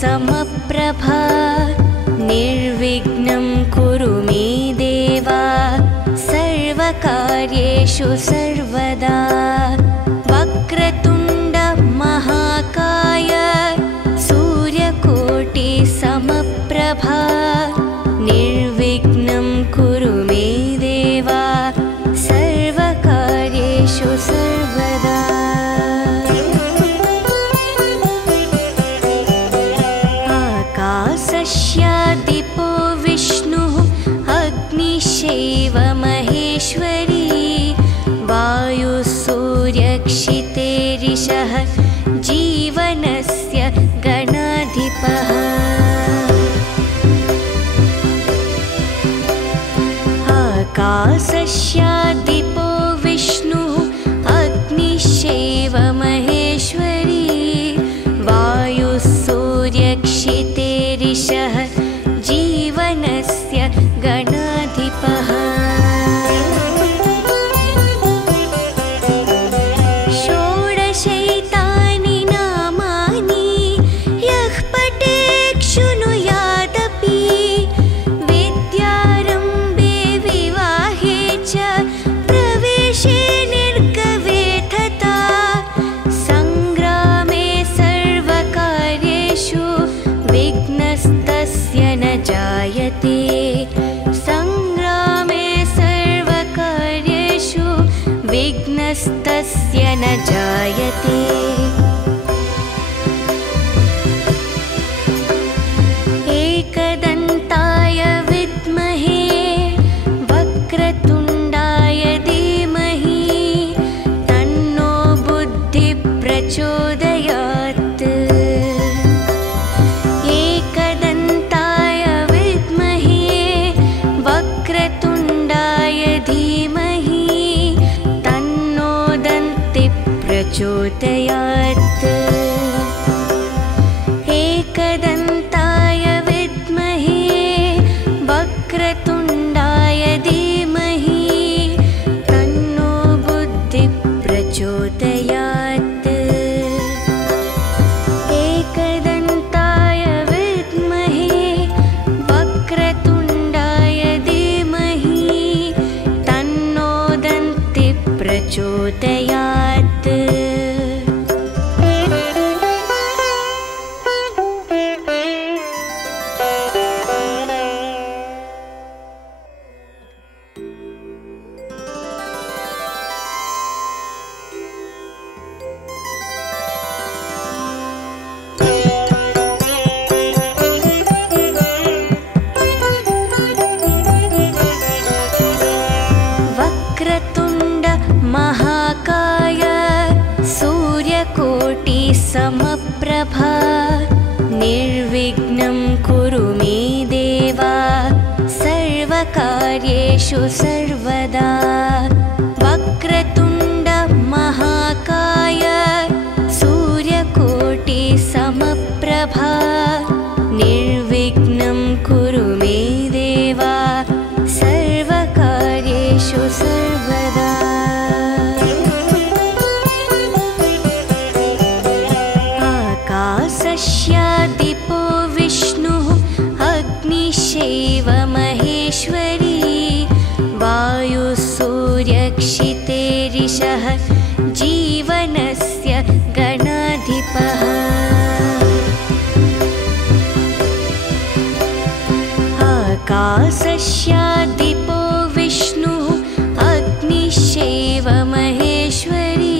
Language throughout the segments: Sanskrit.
समप्रभा निर्विघ्नं कुरु मे देवा सर्वकार्येषु सर्वदा वक्रतुण्ड महाकाय सूर्यकोटि समप्रभा निर्विघ्नं कुरु मे देवा सर्वकार्येषु सर्वदा आकाशस्यादिपो विष्णुः अग्निश्चैव महेश्वरी वायुसूर्यक्षितेरिषः जीवनस्य गणाधिपः आकाशस्यादिपो विष्णुः अग्निश्चैव महेश्वरी वायुसूर्यक्षितेरिषः जीवनस्य गणाधिपः षोडशैतानि नामानि यः पठेत् शृणुयादपि विद्यारम्भे विवाहे च प्रवेशे निर्गवे तथा सङ्ग्रामे सर्वकार्येषु विघ्नस्तस्य न जायते सङ्ग्रामे सर्वकार्येषु विघ्नस्तस्य न जायते एकदन्ताय विद्महे वक्रतुण्डाय धीमहि तन्नो बुद्धिः प्रचोदयात् एकदन्ताय विद्महे वक्रतुण्डाय धीमहि तन्नो दन्तिः प्रचोदयात् एकदन्ताय विद्महे वक्रतुण्डाय धीमहि तन्नो बुद्धिः प्रचोदयात् एकदन्ताय विद्महे वक्रतुण्डाय धीमहि तन्नो दन्तिः प्रचोदयात् वक्रतुण्ड महाकाय सूर्यकोटि समप्रभा निर्विघ्नं कुरु मे देवा सर्वकार्येषु सर्वदा वक्रतुण्ड महाकाय सूर्यकोटि समप्रभा निर्विघ्नं कुरु मे देवा सर्वकार्येषु सर्वदा आकाशस्यादिपो विष्णुः अग्निश्चैव महेश्वरी वायुसूर्यक्षितेरिषः जीवनस्य गणाधिपः आकाशस्यादिपो विष्णुः अग्निश्चैव महेश्वरी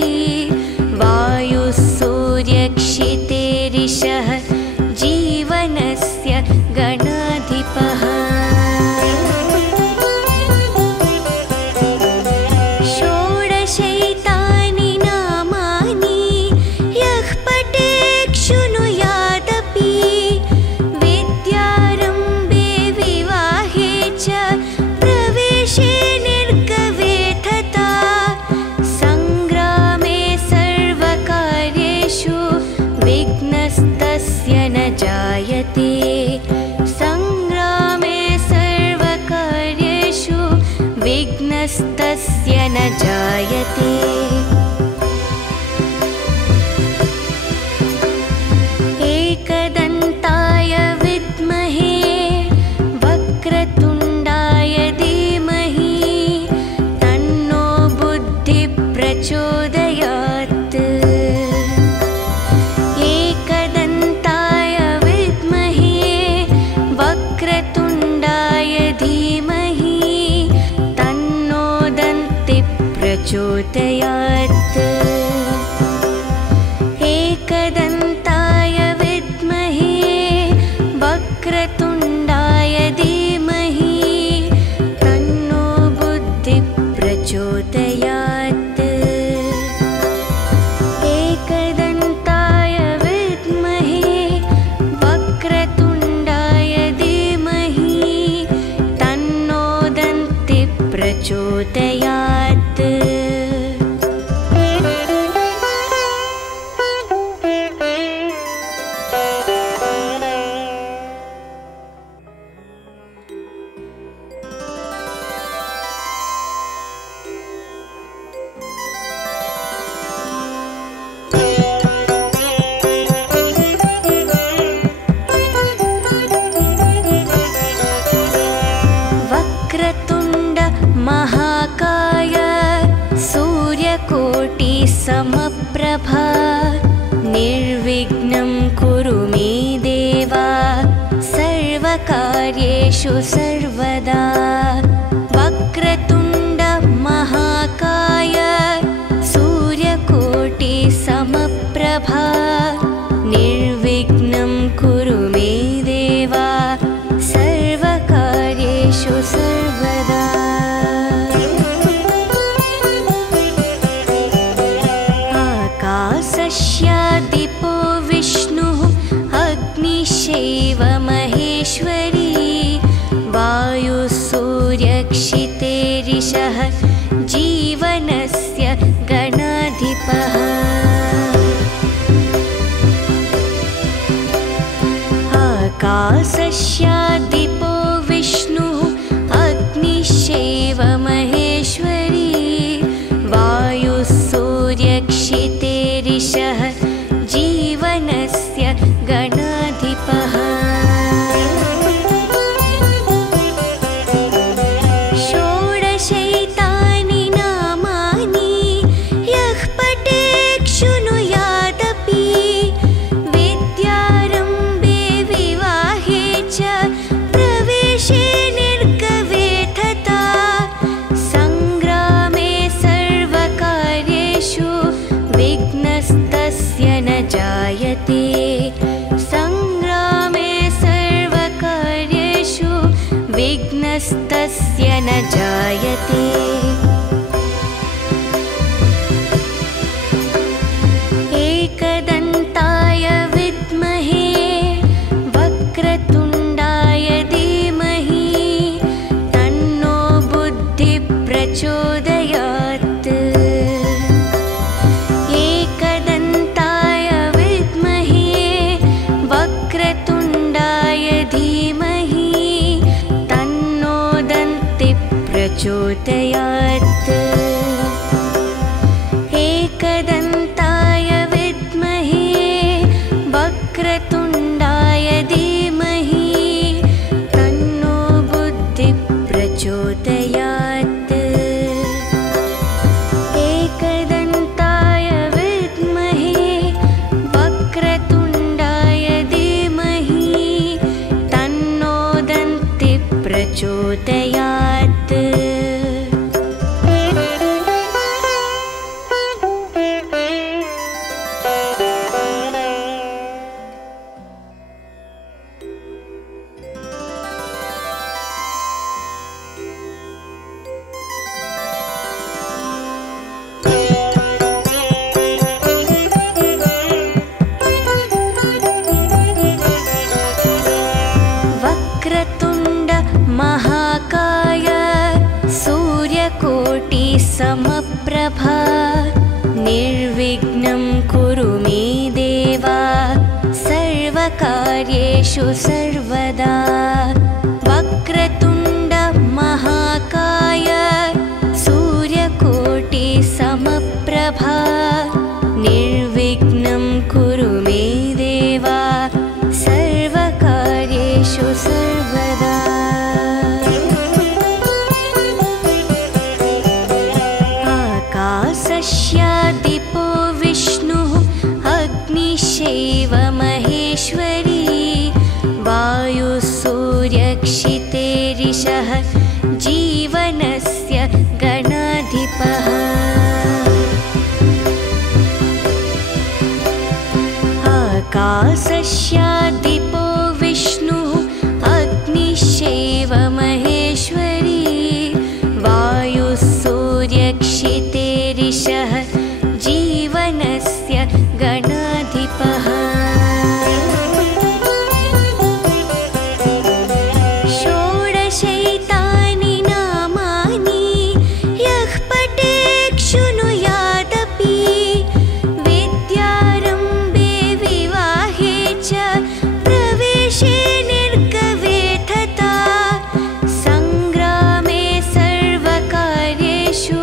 वायुसूर्यक्षितेरिषः जीवनस्य गणाधिपः षोडशैतानि नामानि यः पठेत् शृणुयादपि विद्यारम्भे विवाहे च प्रवेशे निर्गवे तथा सङ्ग्रामे सर्वकार्येषु विघ्नस्तस्य न जायते सङ्ग्रामे सर्वकार्येषु विघ्नस्तस्य न जायते एकदन्ता प्रचोदयात् एकदन्ताय विद्महे वक्रतुण्डाय धीमहि तन्नो बुद्धिः प्रचोदयात् एकदन्ताय विद्महे वक्रतुण्डाय धीमहि तन्नो दन्तिः प्रचोदयात् वक्रतुण्ड महाकाय सूर्यकोटि समप्रभा निर्विघ्नं कुरु मे देव सर्वकार्येषु सर्वदा वक्रतुण्ड महाकाय सूर्यकोटि समप्रभा निर्विघ्नं कुरु मे देव सर्वकार्येषु सर्वदा आकाशस्यादिपो विष्णुः अग्निश्चैव महेश्वरी वायुसूर्यक्षितेरिषः जीवनस्य गणाधिपः आकाशस्यादिपो विष्णुः अग्निश्चैव महेश्वरी वायुसूर्यक्षितेरिषः जीवनस्य गणाधिपः षोडशैतानि नामानि यः पठेत् शृणुयादपि विद्यारम्भे विवाहे च प्रवेशे निर्गवे तथा सङ्ग्रामे सर्वकार्येषु विघ्नस्तस्य न जायते सङ्ग्रामे सर्वकार्येषु विघ्नस्तस्य न जायते एकदन्ताय विद्महे वक्रतुण्डाय धीमहि तन्नो बुद्धिः प्रचोदयात् एकदन्ताय विद्महे वक्रतुण्डाय धीमहि तन्नो दन्तिः प्रचोदयात् एकदन्ताय विद्महे वक्रतुण्डाय धीमहि तन्नो बुद्धिः प्रचोदयात् एकदन्ताय विद्महे वक्रतुण्डाय धीमहि तन्नो दन्तिः प्रचोदयात् वक्रतुण्ड महाकाय सूर्यकोटि समप्रभा निर्विघ्नं कुरु मे देव सर्वकार्येषु सर्वदा वक्रतुण्ड महाकाय सूर्यकोटि समप्रभा निर्विघ्नं कुरु मे देव सर्वकार्येषु सर्वदा आकाशस्यादिपो विष्णुः अग्निश्चैव महेश्वरी वायुसूर्यक्षितेरिषः जीवनस्य गणाधिपः आकाशस्यादिपो विष्णुः अग्निश्चैव महेश्वरी वायुः सूर्यक्षितेरिषः जीवनस्य गणाधिपः षोडशैतानि नामानि यः पठेत् शृणुयादपि विद्यारम्भे विवाहे च प्रवेशे निर्गवे तथा सङ्ग्रामे सर्वकार्येषु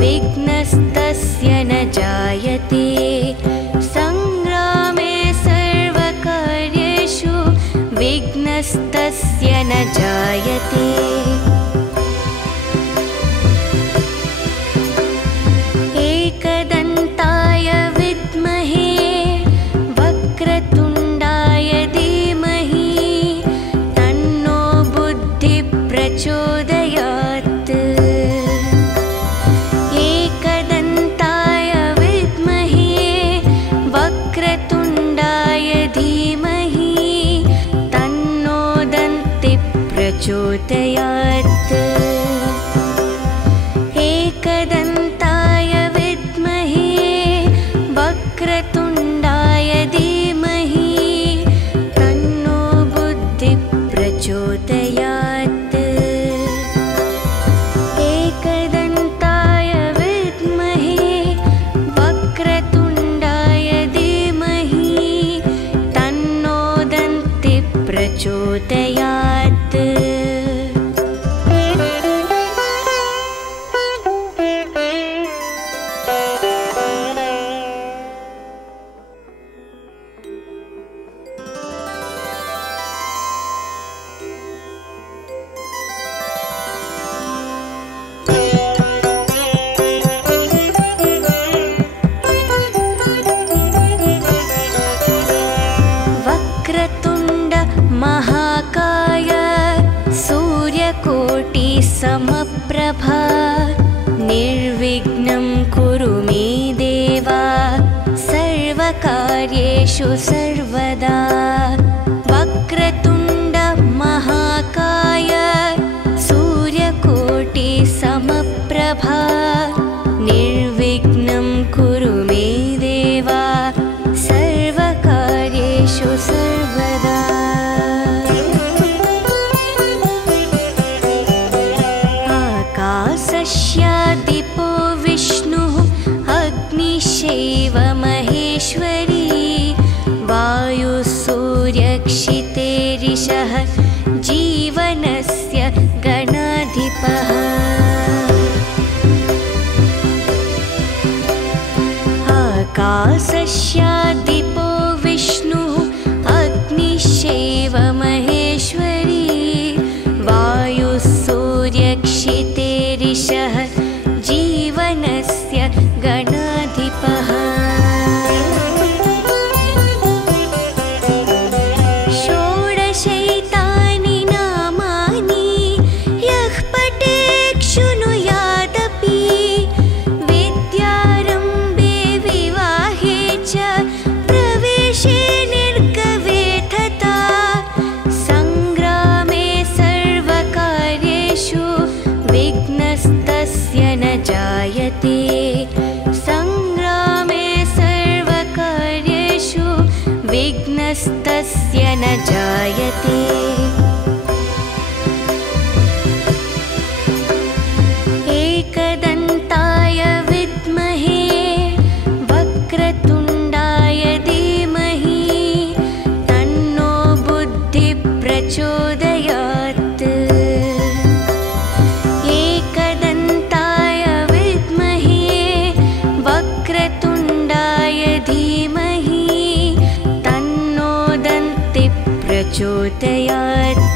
विघ्नस्तस्य न जायते सङ्ग्रामे सर्वकार्येषु विघ्नस्तस्य न जायते एकदन्ताय विद्महे वक्रतुण्डाय धीमहि तन्नो बुद्धिः प्रचोदयात् एकदन्ताय विद्महे वक्रतुण्डाय धीमहि तन्नो दन्तिः प्रचोदयात् एकदन्ताय विद्महे वक्रतुण्डाय धीमहि तन्नो बुद्धिः प्रचोदयात् एकदन्ताय विद्महे वक्रतुण्डाय धीमहि तन्नो दन्तिः प्रचोदयात् वक्रतुण्ड महाकाय सूर्यकोटि समप्रभा निर्विघ्नं कुरु मे देवा सर्वकार्येषु सर्वदा वक्रतुण्ड महाकाय सूर्यकोटि समप्रभा निर्विघ्नं कुरु मे देवा सर्वकार्येषु सर्वदा आकाशस्यादिपो विष्णुः अग्निश्चैव महेश्वरी वायुः सूर्यक्षितेरिषः जीवनस्य गणाधिपः आकाशस्यादिपो विष्णुः अग्निश्चैव महेश्वरी वायुः सूर्यक्षितेरिषः जीवनस्य गणाधिपः षोडशैतानि नामानि यः पठेत् शृणुयादपि विद्यारम्भे विवाहे च प्रवेशे निर्गवे तथा सङ्ग्रामे सर्वकार्येषु विघ्नस्तस्य न जायते सङ्ग्रामे सर्वकार्येषु विघ्नस्तस्य न जायते एकदन्ताय विद्महे वक्रतुण्डाय धीमहि तन्नो बुद्धिः प्रचोदयात् एकदन्ताय विद्महे वक्रतुण्डाय धीमहि तन्नो दन्तिः प्रचोदयात्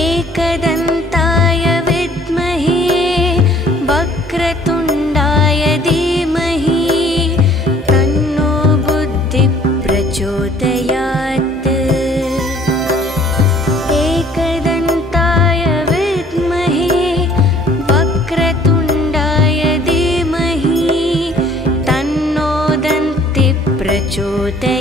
एकदन्ताय विद्महे वक्रतुण्डाय धीमहि तन्नो बुद्धिः प्रचोदयात् एकदन्ताय विद्महे वक्रतुण्डाय धीमहि तन्नो दन्तिः प्रचोदयात्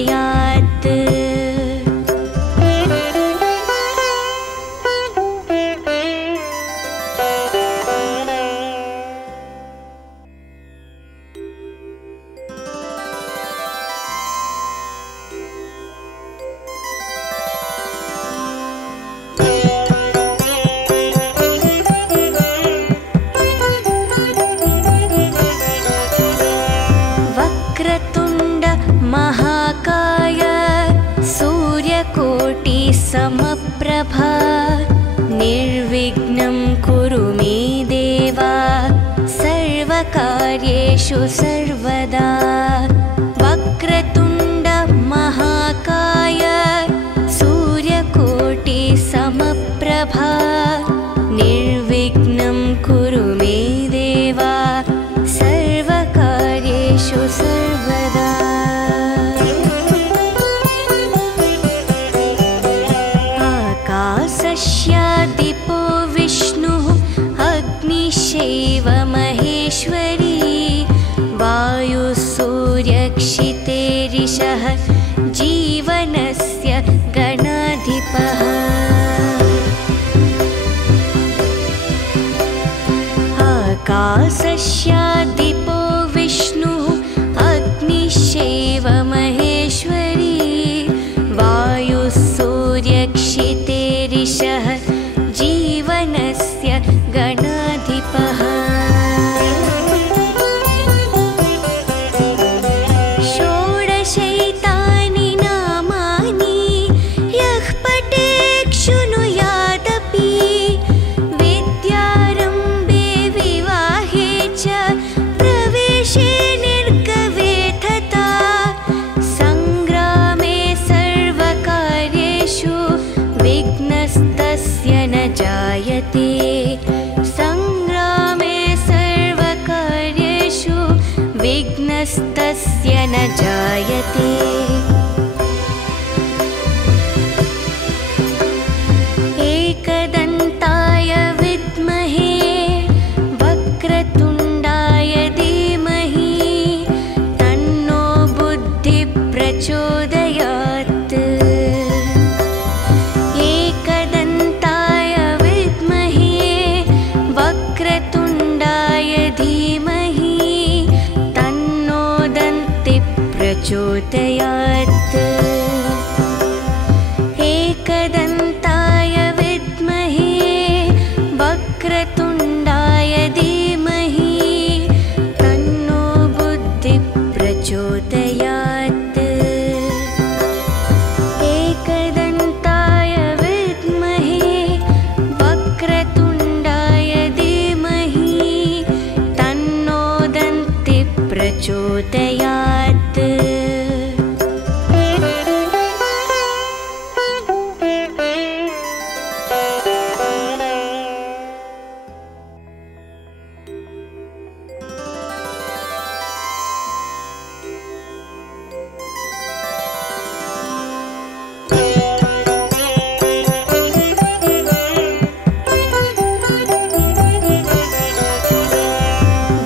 कार्येषु सर्वदा वक्रतुण्ड महाकाय सूर्यकोटि समप्रभा निर्विघ्नं कुरु मे देव सर्वकार्येषु सर्वदा। आकाशस्यादिपो विष्णुः अग्निश्चैव महेश्वरी वायुः सूर्यक्षितेरिषः जीवनस्य गणाधिपः। आकाशस्यादिपो विष्णुः अग्निश्चैव महेश्वरी वायुः सूर्यक्षितेरिषः जीवनस्य गणाधिपः। षोडशैतानि नामानि यः पठेत् शृणुयादपि विद्यारम्भे विवाहे च प्रवेशे निर्गवे तथा सङ्ग्रामे सर्वकार्येषु विघ्नस्तस्य न जायते। सङ्ग्रामे सर्वकार्येषु विघ्नस्तस्य न जायते। एकदन्ताय विद्महे वक्रतुण्डाय धीमहि तन्नो बुद्धिः प्रचोदयात्। एकदन्ताय विद्महे वक्रतुण्डाय धीमहि तन्नो दन्तिः प्रचोदयात्। एकदन्ताय विद्महे वक्रतुण्डाय धीमहि तन्नो बुद्धिः प्रचोदयात्। एकदन्ताय विद्महे वक्रतुण्डाय धीमहि तन्नो दन्तिः प्रचोदयात्।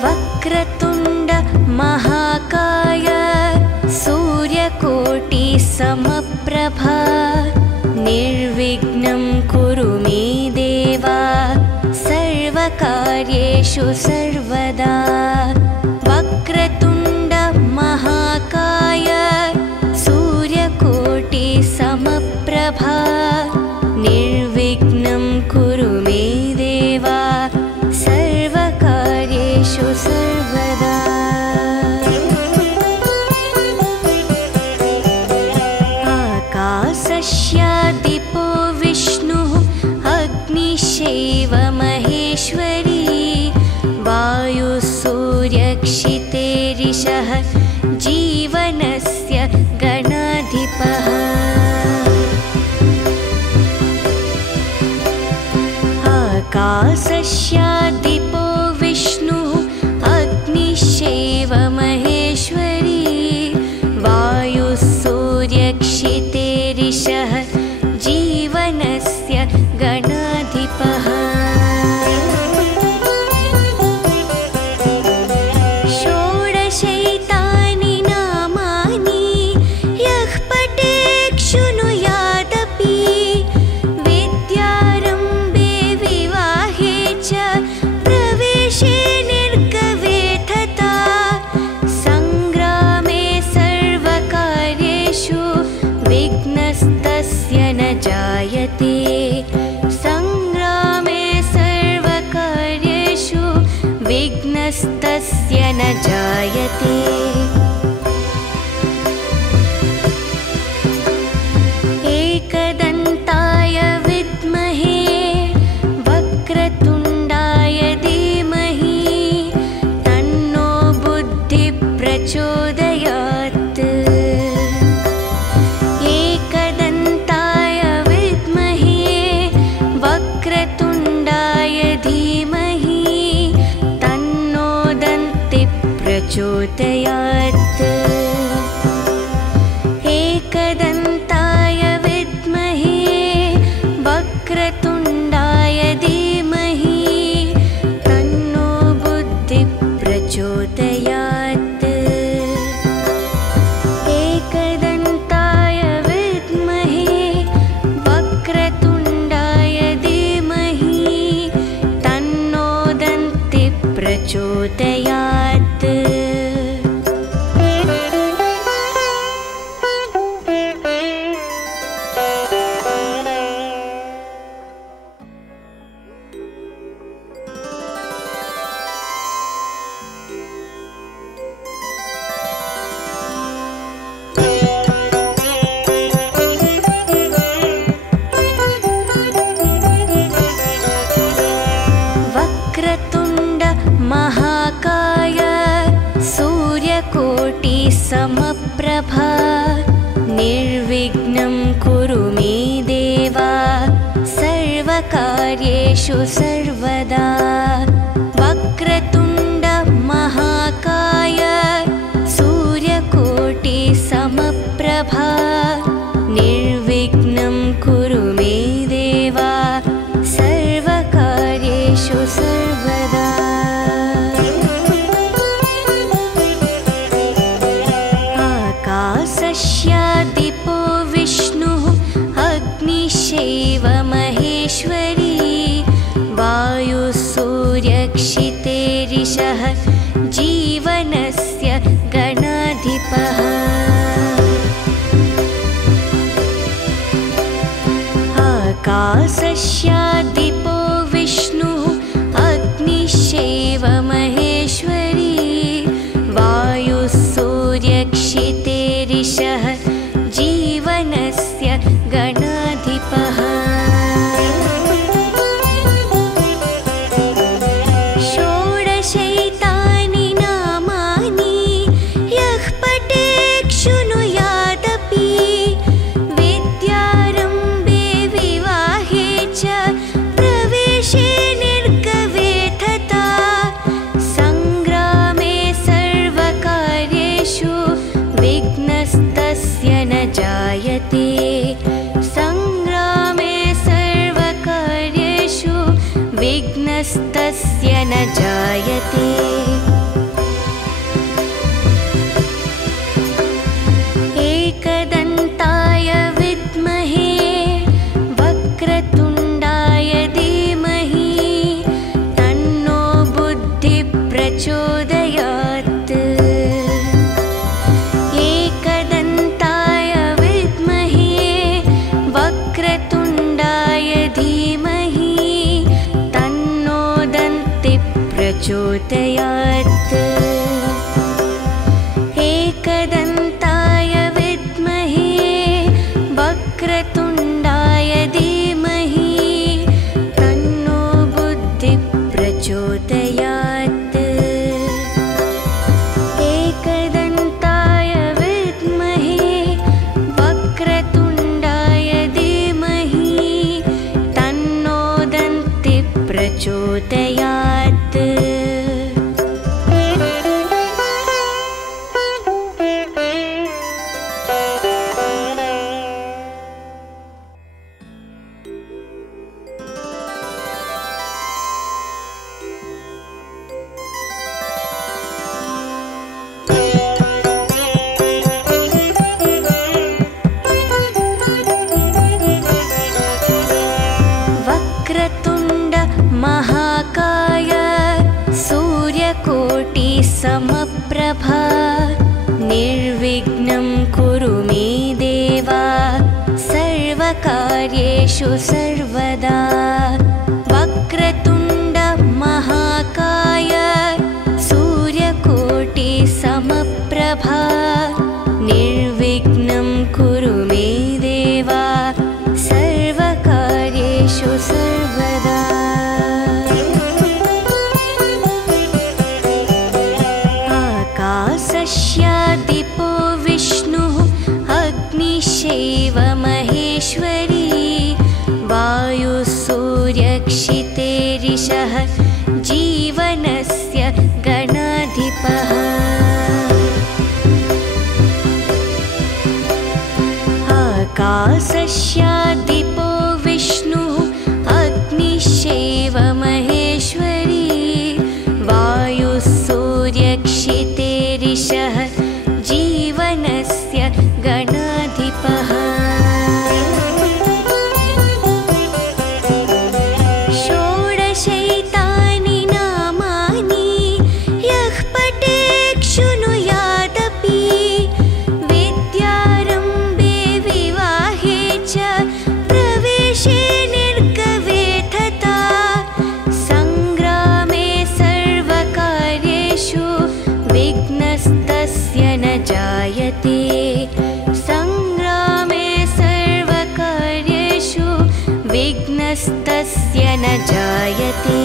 वक्रतुण्ड महाकाय सूर्यकोटि समप्रभा निर्विघ्नं कुरु मे देव सर्वकार्येषु सर्वदा। वक्रतुण्ड महाकाय सूर्यकोटि समप्रभा निर्विघ्नं कुरु मे देव सर्वकार्येषु सर्वदा। आकाशस्यादिपो विष्णुः अग्निश्चैव महेश्वरी वायुः सूर्यक्षितेरिषः जीवनस्य गणाधिपः। आकाशस्यादिपो विष्णुः अग्निश्चैव महेश्वरी वायुः सूर्यक्षितेरिषः जीवनस्य गणाधिपः। षोडशैतानि नामानि यः पठेत् शृणुयादपि विद्यारम्भे विवाहे च प्रवेशे निर्गवे तथा सङ्ग्रामे सर्वकार्येषु विघ्नस्तस्य न जायते। सङ्ग्रामे सर्वकार्येषु विघ्नस्तस्य न जायते। एकदन्ताय विद्महे वक्रतुण्डाय धीमहि तन्नो बुद्धिः प्रचोदयात् एकदन्ताय विद्महे वक्रतुण्डाय धीमहि तन्नो बुद्धिः प्रचोदयात् एकदन्ताय विद्महे वक्रतुण्डाय धीमहि तन्नो दन्तिः प्रचोदयात् वक्रतुण्ड महाकाय सूर्यकोटि समप्रभा निर्विघ्नं कुरु मे देव सर्वकार्येषु सर्वदा वक्रतुण्ड महाकाय सूर्यकोटि समप्रभा निर्विघ्नं कुरु मे देव सर्वकार्येषु सर्वदा आकाशस्यादिपो विष्णुः अग्निश्चैव महेश्वरी वायुसूर्यक्षितेरिषः जीवनस्य गणाधिपः आकाशस्यादिपो विष्णुः अग्निश्चैव महेश्वरी वायुसूर्यक्षितेरिषः जीवनस्य गणाधिपः षोडशैतानि नामानि यः पठेत् शृणुयादपि विद्यारम्भे विवाहे च प्रवेशे निर्गवे तथा सङ्ग्रामे सर्वकार्येषु विघ्नस्तस्य न जायते सङ्ग्रामे सर्वकार्येषु विघ्नस्तस्य न जायते एकदन्ताय विद्महे वक्रतुण्डाय धीमहि तन्नो बुद्धिः प्रचोदयात् एकदन्ताय विद्महे वक्रतुण्डाय धीमहि तन्नो दन्तिः प्रचोदयात् एकदन्ताय विद्महे वक्रतुण्डाय धीमहि तन्नो बुद्धिः प्रचोदयात् एकदन्ताय विद्महे वक्रतुण्डाय धीमहि तन्नो दन्तिः प्रचोदयात् वक्रतुण्ड महाकाय सूर्यकोटि समप्रभा निर्विघ्नं कुरु मे देव सर्वकार्येषु सर्वदा वक्रतुण्ड महाकाय सूर्यकोटि समप्रभा निर्विघ्नं कुरु मे देव सर्वकार्येषु सर्वदा आकाशस्यादिपो विष्णुः अग्निश्चैव महेश्वरी वायुसूर्यक्षितेरिषः जीवनस्य गणाधिपः आकाशस्यादिपो विष्णुः अग्निश्चैव महेश्वरी वायुः सूर्यक्षितेरिषः जीवनस्य गणाधिपः षोडशैतानि नामानि यः पठेत् शृणुयादपि विद्यारम्भे विवाहे च प्रवेशे निर्गवे तथा सङ्ग्रामे सर्वकार्येषु विघ्नस्तस्य न जायते सङ्ग्रामे सर्वकार्येषु विघ्नस्तस्य न जायते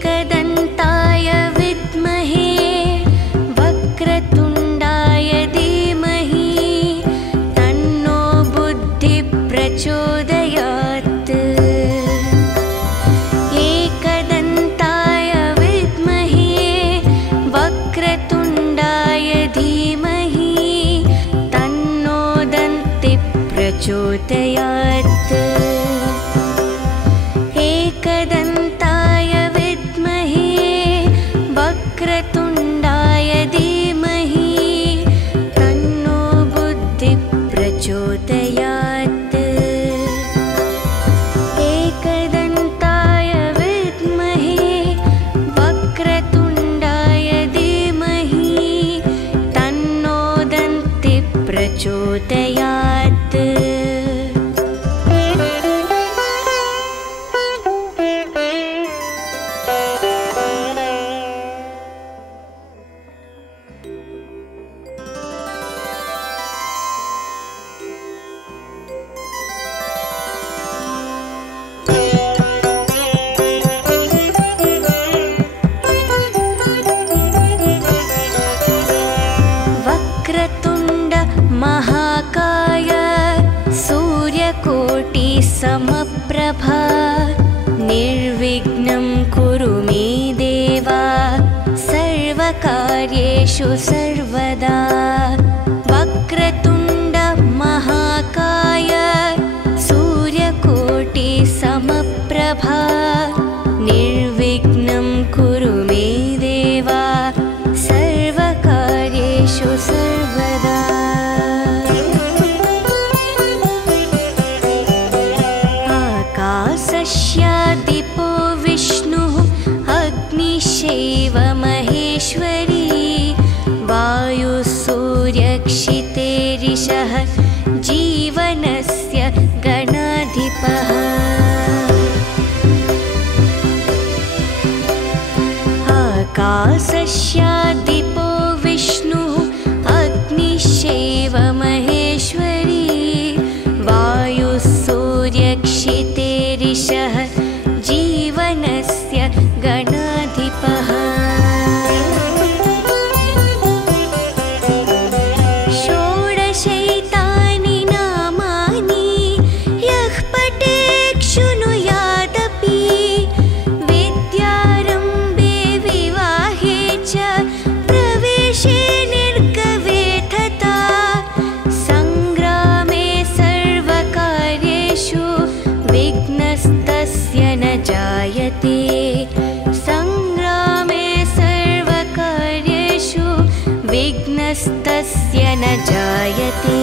एकदन्ताय विद्महे वक्रतुण्डाय धीमहि तन्नो बुद्धिः प्रचोदयात् एकदन्ताय विद्महे वक्रतुण्डाय धीमहि तन्नो दन्तिः प्रचोदयात् एकदन्ताय विद्महे वक्रतुण्डाय धीमहि तन्नो बुद्धिः प्रचोदयात् एकदन्ताय विद्महे वक्रतुण्डाय धीमहि तन्नो दन्तिः प्रचोदयात् वक्रतुण्ड महाकाय सूर्यकोटि समप्रभा निर्विघ्नं कुरु मे देवा सर्वकार्येषु सर्वदा वक्रतुण्ड महाकाय सूर्यकोटि समप्रभा निर्विघ्नं कुरु मे देवा सर्वकार्येषु सर्वदा आकाशस्यादिपो विष्णुः अग्निश्चैव महेश्वरी वायुः सूर्यक्षितेरिषः जीवनस्य गणाधिपः आकाशस्यादिपो विष्णुः अग्निश्चैव महेश्वरी वायुः सूर्यक्षितेरिषः जीवनस्य गणाधिपः षोडशैतानि नामानि यः पठेत् शृणुयादपि विद्यारम्भे विवाहे च प्रवेशे निर्गवे तथा सङ्ग्रामे सर्वकार्येषु विघ्नस्तस्य न जायते सङ्ग्रामे सर्वकार्येषु विघ्नस्तस्य न जायते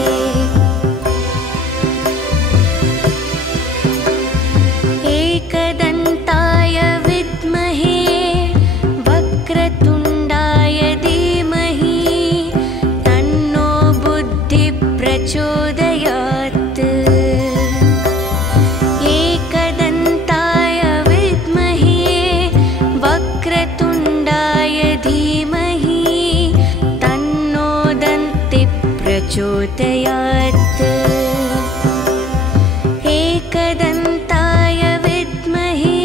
एकदन्ताय विद्महे वक्रतुण्डाय धीमहि तन्नो बुद्धिः प्रचोदयात् एकदन्ताय विद्महे वक्रतुण्डाय धीमहि तन्नो दन्तिः प्रचोदयात् एकदन्ताय विद्महे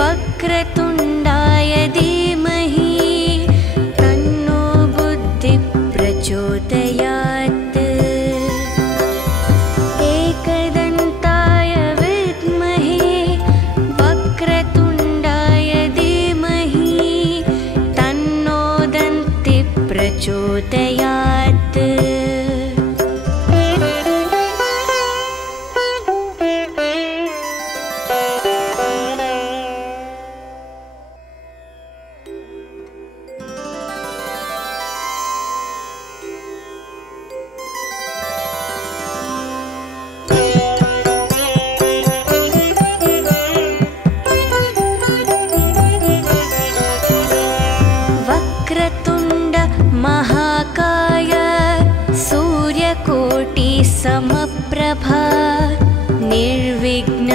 वक्रतुण्डाय धीमहि तन्नो बुद्धिः प्रचोदयात् एकदन्ताय विद्महे वक्रतुण्डाय धीमहि तन्नो दन्तिः प्रचोदयात्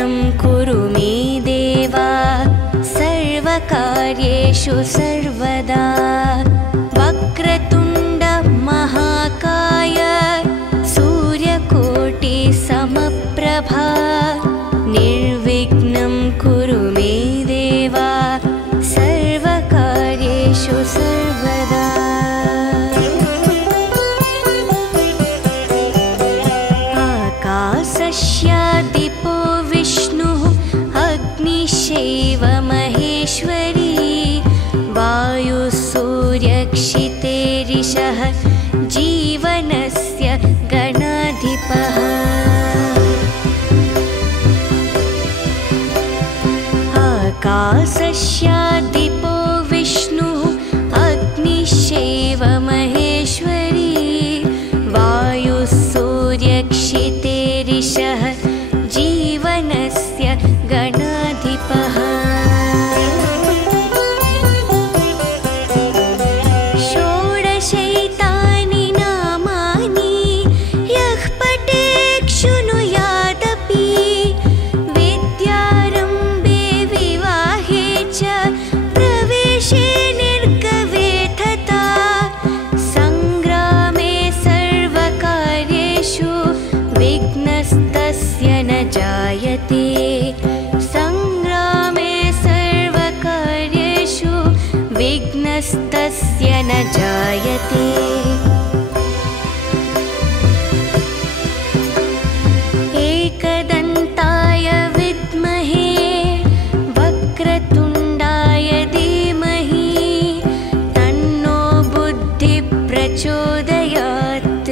वक्रतुण्डमहाकाय सूर्यकोटिसमप्रभा निर्विघ्नं कुरु मे देव सर्वकार्येषु सर्वदा वक्रतुण्ड महाकाय सूर्यकोटिसमप्रभा निर्विघ्नं कुरु मे देव सर्वकार्येषु सर्वदा आकाशस्यादिपो विष्णुः अग्निश्चैव महेश्वरी वायुसूर्यक्षितेरिषः जीवनस्य गणाधिपः आकाशस्यादिपो विष्णुः अग्निश्चैव महेश्वरी वायुसूर्यक्षितेरिषः जीवनस्य गणाधिपः षोडशैतानि नामानि यः पठेत् शृणुयादपि विद्यारम्भे विवाहे च प्रवेशे निर्गवे तथा सङ्ग्रामे सर्वकार्येषु विघ्नस्तस्य न जायते सङ्ग्रामे सर्वकार्येषु विघ्नस्तस्य न जायते एकदन्ताय विद्महे वक्रतुण्डाय धीमहि तन्नो बुद्धिः प्रचोदयात्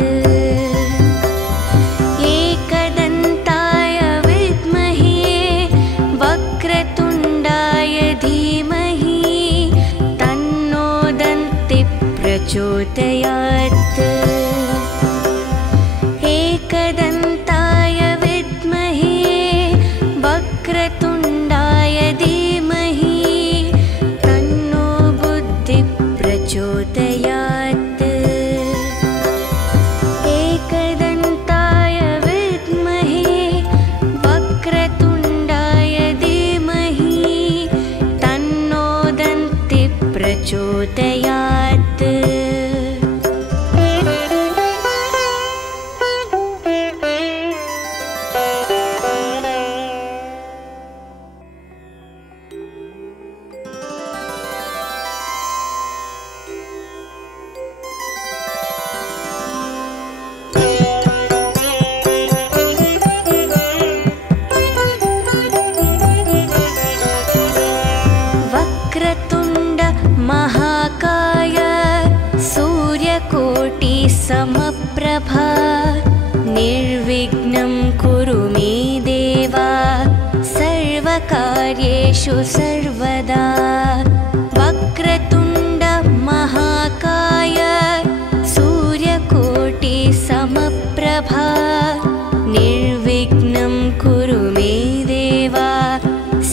एकदन्ताय विद्महे वक्रतुण्डाय धीमहि तन्नो दन्तिः प्रचोदयात् एकदन्ताय विद्महे वक्रतुण्डाय धीमहि तन्नो बुद्धिः प्रचोदयात् एकदन्ताय विद्महे वक्रतुण्डाय धीमहि तन्नो दन्तिः प्रचोदयात् वक्रतुण्ड महाकाय सूर्यकोटिसमप्रभा निर्विघ्नं कुरु मे देव सर्वकार्येषु सर्वदा वक्रतुण्ड महाकाय सूर्यकोटिसमप्रभा निर्विघ्नं कुरु मे देव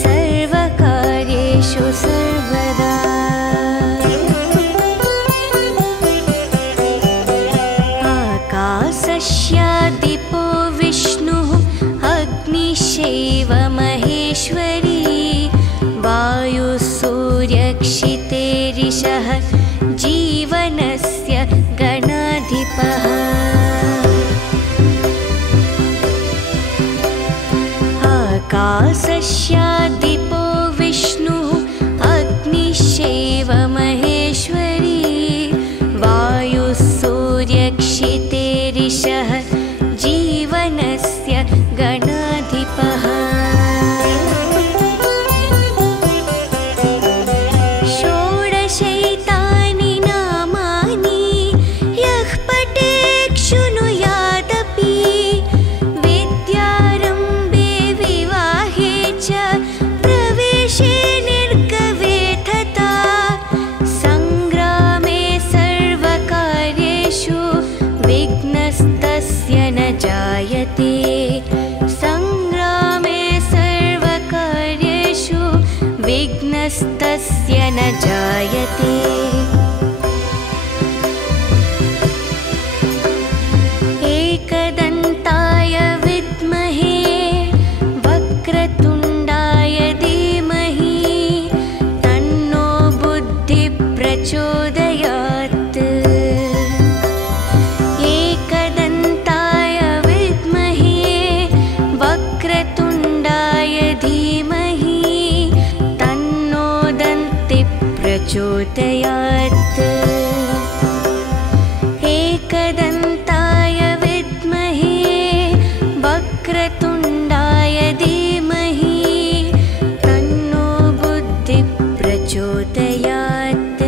सर्वकार्येषु सर्वदा आकाशस्यादिपो विष्णुः अग्निश्चैव महेश्वरी वायुसूर्यक्षितेरिषः जीवनस्य गणाधिपः आकाशस्यादिपो विष्णुः अग्निश्चैव महेश्वरी वायुसूर्यक्षितेरिषः जीवनस्य गणाधिपः षोडशैतानि नामानि यः पठेत् शृणुयादपि विद्यारम्भे विवाहे च प्रवेशे निर्गवे तथा सङ्ग्रामे सर्वकार्येषु विघ्नस्तस्य न जायते सङ्ग्रामे सर्वकार्येषु विघ्नस्तस्य न जायते एकदन्ताय विद्महे वक्रतुण्डाय धीमहि तन्नो दन्ति प्रचोदयात्। एकदन्ताय विद्महे वक्रतुण्डाय धीमहि तन्नो बुद्धिः प्रचोदयात्।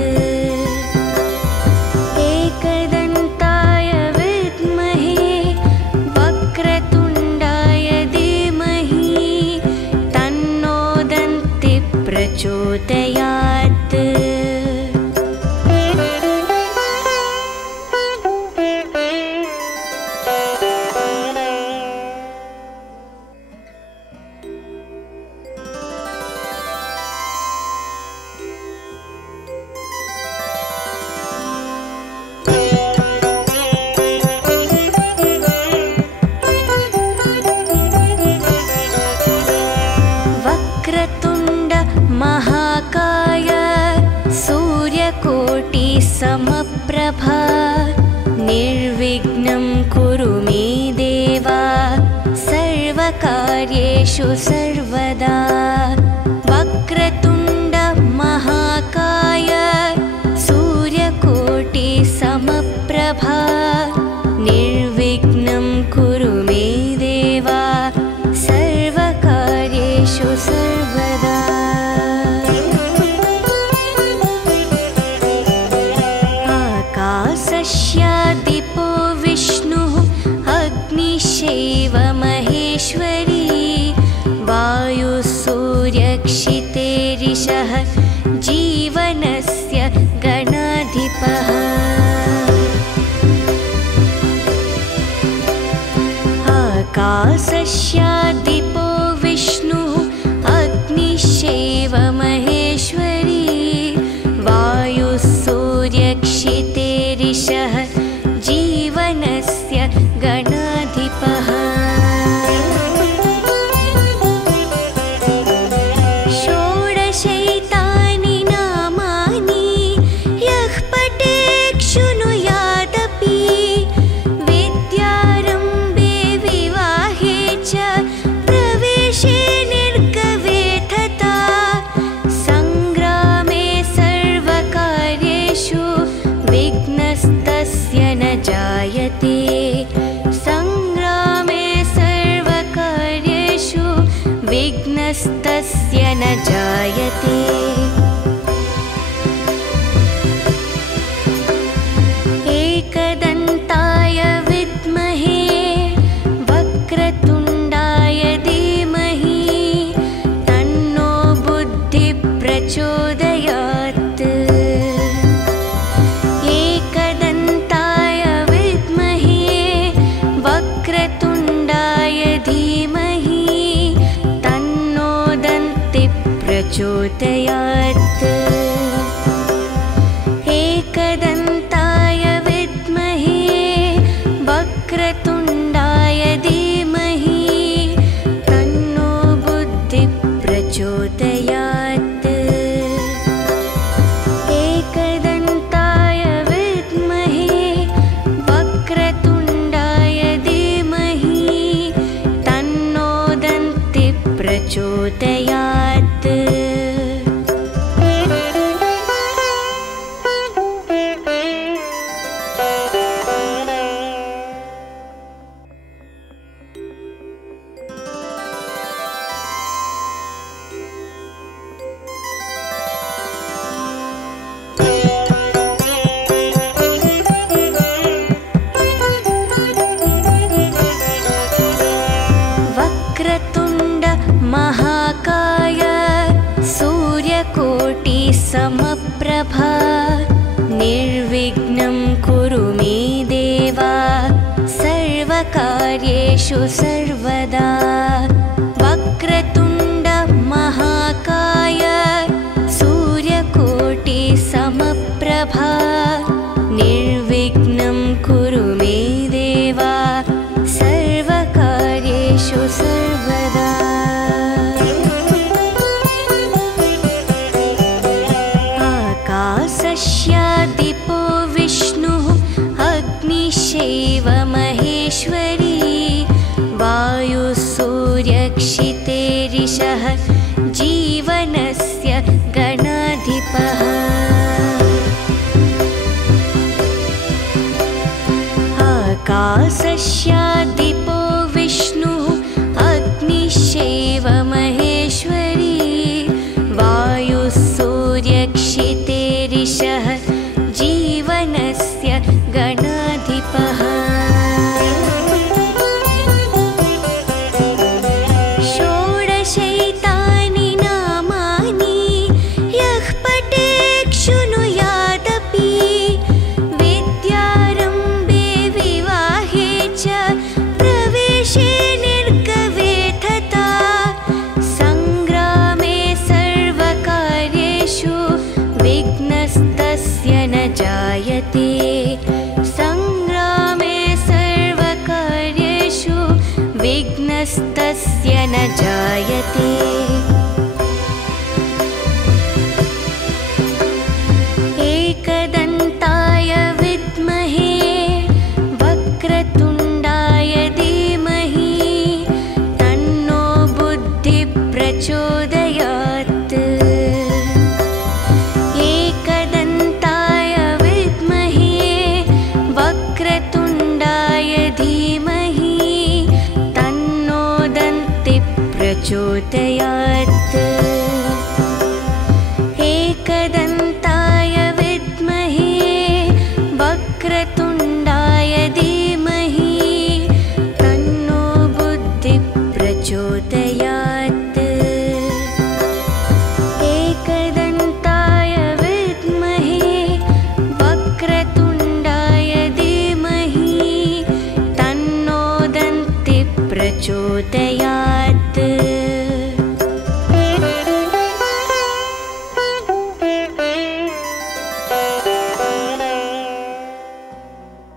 एकदन्ताय विद्महे वक्रतुण्डाय धीमहि तन्नो दन्तिः प्रचोदयात्। वक्रतुण्ड महाकाय सूर्यकोटि समप्रभा निर्विघ्नं कुरु मे देव सर्वकार्येषु सर्वदा। वक्रतुण्ड महाकाय सूर्यकोटि समप्रभा निर्विघ्नं कुरु मे देव सर्वकार्येषु सर्वदा। आकाशस्यादिपो विष्णुः अग्निश्चैव महेश्वरी वायुः सूर्यक्षितेरिषः जीवनस्य गणाधिपः। आकाशस्यादिपो विष्णुः अग्निश्चैव महेश्वरी वायुः सूर्यक्षितेरिषः जीवनस्य गणाधिपः। षोडशैतानि नामानि यः पठेत् शृणुयादपि विद्यारम्भे विवाहे च प्रवेशे निर्गवे तथा सङ्ग्रामे सर्वकार्येषु विघ्नस्तस्य न जायते। सङ्ग्रामे सर्वकार्येषु विघ्नस्तस्य न जायते। एकदन्ताय विद्महे वक्रतुण्डाय धीमहि तन्नो बुद्धिः प्रचोदयात्। एकदन्ताय विद्महे वक्रतुण्डाय धीमहि तन्नो दन्तिः प्रचोदयात्। एकदन्ताय विद्महे वक्रतुण्डाय धीमहि तन्नो बुद्धिः प्रचोदयात्। एकदन्ताय विद्महे वक्रतुण्डाय धीमहि तन्नो दन्तिः प्रचोदयात्। वक्रतुण्ड महाकाय सूर्यकोटि समप्रभा निर्विघ्नं कुरु मे देव सर्वकार्येषु सर्वदा। वक्रतुण्ड महाकाय सूर्यकोटि समप्रभा निर्विघ्नं कुरु मे देव सर्वकार्येषु सर्वदा। आकाशस्यादिपो विष्णुः अग्निश्चैव महेश्वरी वायुः सूर्य जीवनस्य गणाधिपः आकाशस्यादिपो विष्णुः अग्निश्चैव महेश्वरी वायुः सूर्यक्षितेरिषः जीवनस्य गणाधिपः षोडशैतानि नामानि यः पठेत् शृणुयादपि विद्यारम्भे विवाहे च प्रवेशे निर्गवे तथा सङ्ग्रामे सर्वकार्येषु विघ्नस्तस्य न जायते सङ्ग्रामे सर्वकार्येषु विघ्नस्तस्य न जायते एकदन्ताय विद्महे वक्रतुण्डाय धीमहि तन्नो बुद्धिः प्रचोदयात् एकदन्ताय विद्महे वक्रतुण्डाय धीमहि तन्नो दन्तिः प्रचोदयात्